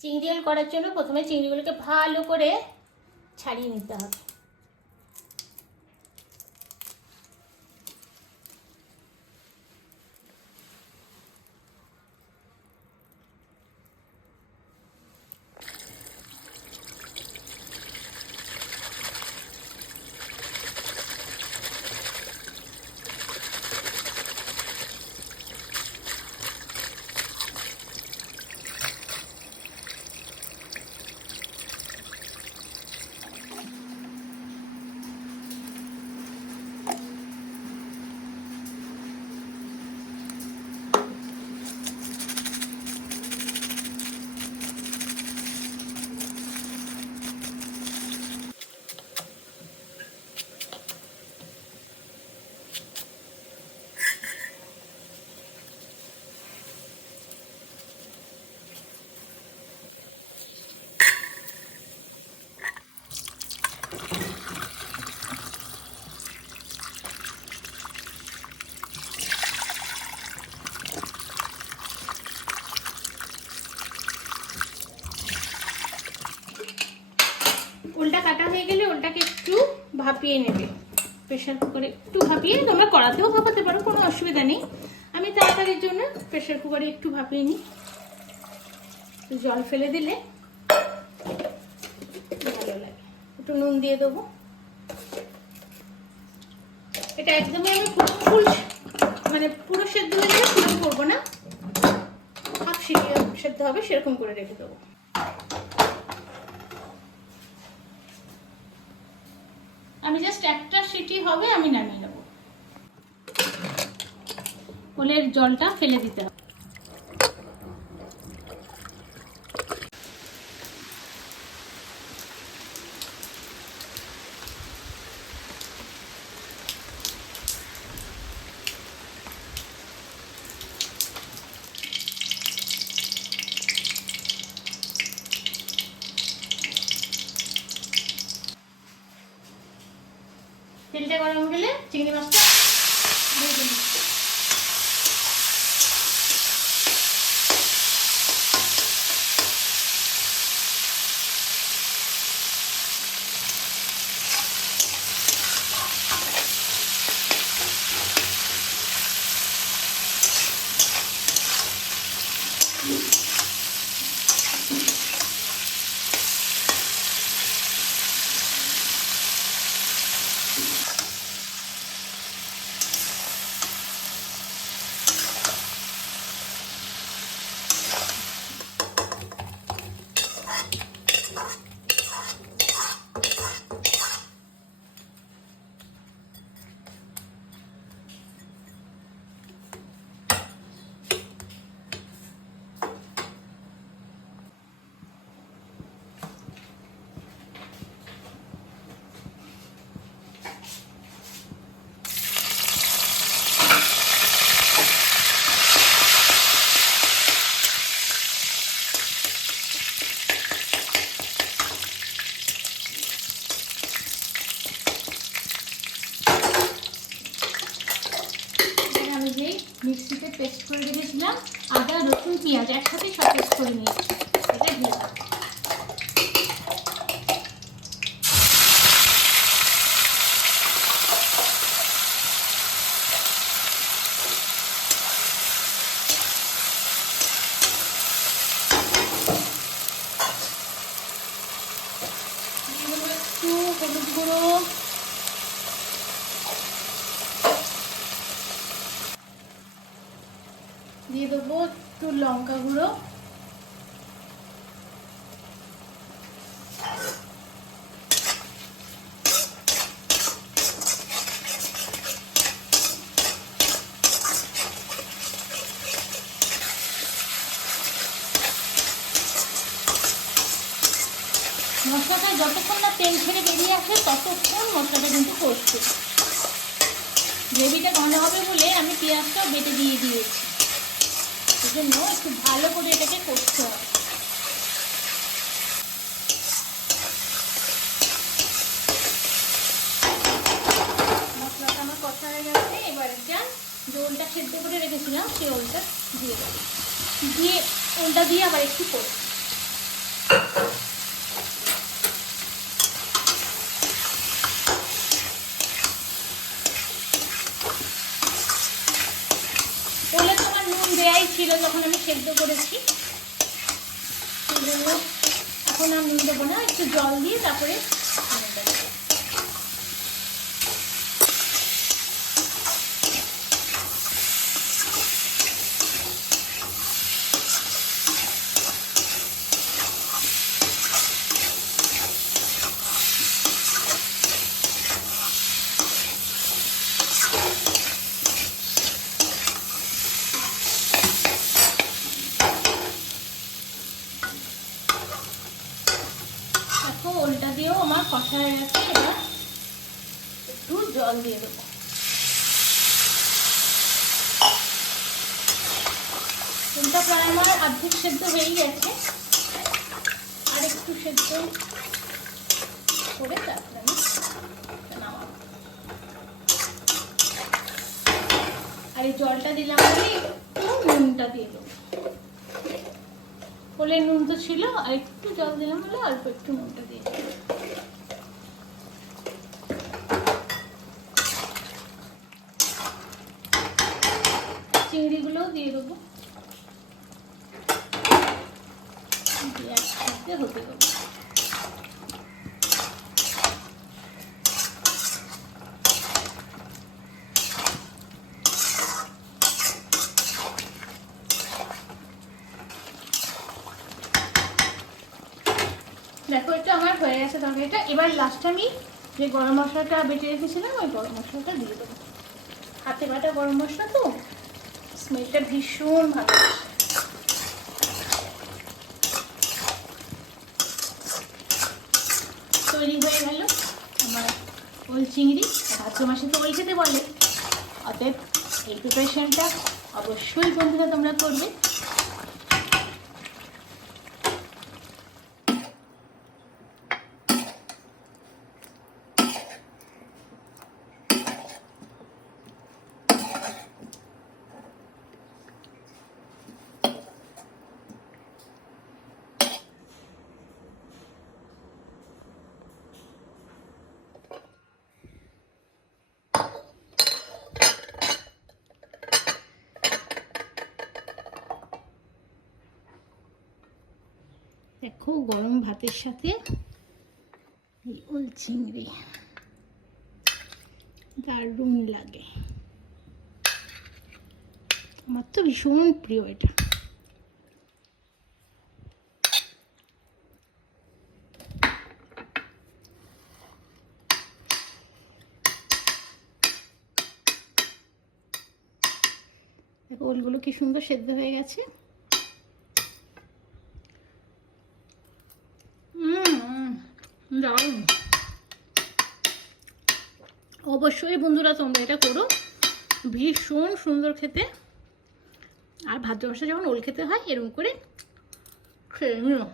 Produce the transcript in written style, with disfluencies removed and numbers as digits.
চিংড়ি রোল করার জন্য প্রথমে চিংড়িগুলোকে ভালো করে ছাড়িয়ে নিতে হবে। ওলটা কাটা হয়ে গেলে ওলটাকে একটু ভাপিয়ে নেবে, প্রেশার কুকারে একটু ভাপিয়ে, তোমরা কড়াতেও ভাপাতে পারো, কোনো অসুবিধা নেই। আমি তাড়াতাড়ির জন্য প্রেশার কুকারে একটু ভাপিয়ে নিই। জল ফেলে দিলে ভালো লাগে। একটু নুন দিয়ে দেবো। এটা একদমই আমি ফুল মানে পুরো সেদ্ধ হয়ে গেলে ফুল করবো না, হাফ সেদ্ধ হবে সেরকম করে রেখে দেবো। আমি জাস্ট একটা সিটি হবে, আমি নামিয়ে নেব। ওলের জলটা ফেলে দিতে হবে। তেলটা গরম হয়ে গেলে চিংড়ি মাছটা ভেজে নিই। মিক্সিতে পেস্ট করে রেখেছিলাম আদা রসুন পেঁয়াজ একসাথে সব পেস্ট করে নিয়েছি, এটা দিয়ে একটু হলুদ গুঁড়ো, দিয়ে দেবো একটু লঙ্কা গুঁড়ো, মশলাটা যতক্ষণ না তেল ছেড়ে বেরিয়ে আসে ততক্ষণ মশলাটা কিন্তু কষছে। গ্রেভিটা ঘন হবে বলে আমি পেঁয়াজটাও বেটে দিয়ে দিয়েছি, সেজন্য একটু ভালো করে এটাকে কষতে হবে। মশলাটা আমার কষা হয়ে গেছে। এবার এটা যে ওলটা সেদ্ধ করে রেখেছিলাম সেই ওলটা দিয়ে দেবো, দিয়ে ওলটা দিয়ে আবার একটু কষি। ওলে তোমার নুন দেয়াই ছিল যখন আমি সেদ্ধ করেছি, সেই জন্য এখন আর নুন দেবো না, একটু জল দিয়ে তারপরে নুনটা দেবো। ওলটা দিয়েও আমার কষা হয়ে গেছে, এবার একটু জল দিয়ে দেবো। ওলটা প্রায় আমার অর্ধেক সেদ্ধ হয়েই গেছে, আর একটু সেদ্ধ করে তারপরে আমি নামাবো। আর এই জলটা দিলাম বলে একটু নুনটা দিয়ে দেবো। ওলের নুন তো ছিল, আর একটু জল দিলাম বলে অল্প একটু নুনটা দিয়ে দেবো। চিংড়িগুলোও দিয়ে দেবো, দিয়ে একসাথে হতে দেবো। দেখো এটা আমার হয়ে গেছে তরকারিটা। এবার লাস্টে আমি যে গরম মশলাটা বেটে রেখেছিলাম ওই গরম মশলাটা দিয়ে দেবো। হাতে বাটা গরম মশলা তো স্মেলটা ভীষণ ভালো। তৈরি হয়ে গেল আমার ওল চিংড়ি। ভাদ্র মাসে তো ওল খেতে বলে, অতএব এই প্রিপারেশনটা অবশ্যই বন্ধুরা তোমরা করবে। দেখো গরম ভাতের সাথে এই ওল চিংড়ি দারুণ লাগে, আমার তো ভীষণ প্রিয় এটা। দেখো ওলগুলো কি সুন্দর সেদ্ধ হয়ে গেছে। দারুণ। অবশ্যই বন্ধুরা তোমরা এটা করো, ভীষণ সুন্দর খেতে। আর ভাদ্র মাসে যখন ওল খেতে হয় এরকম করে খেয়ে নিও।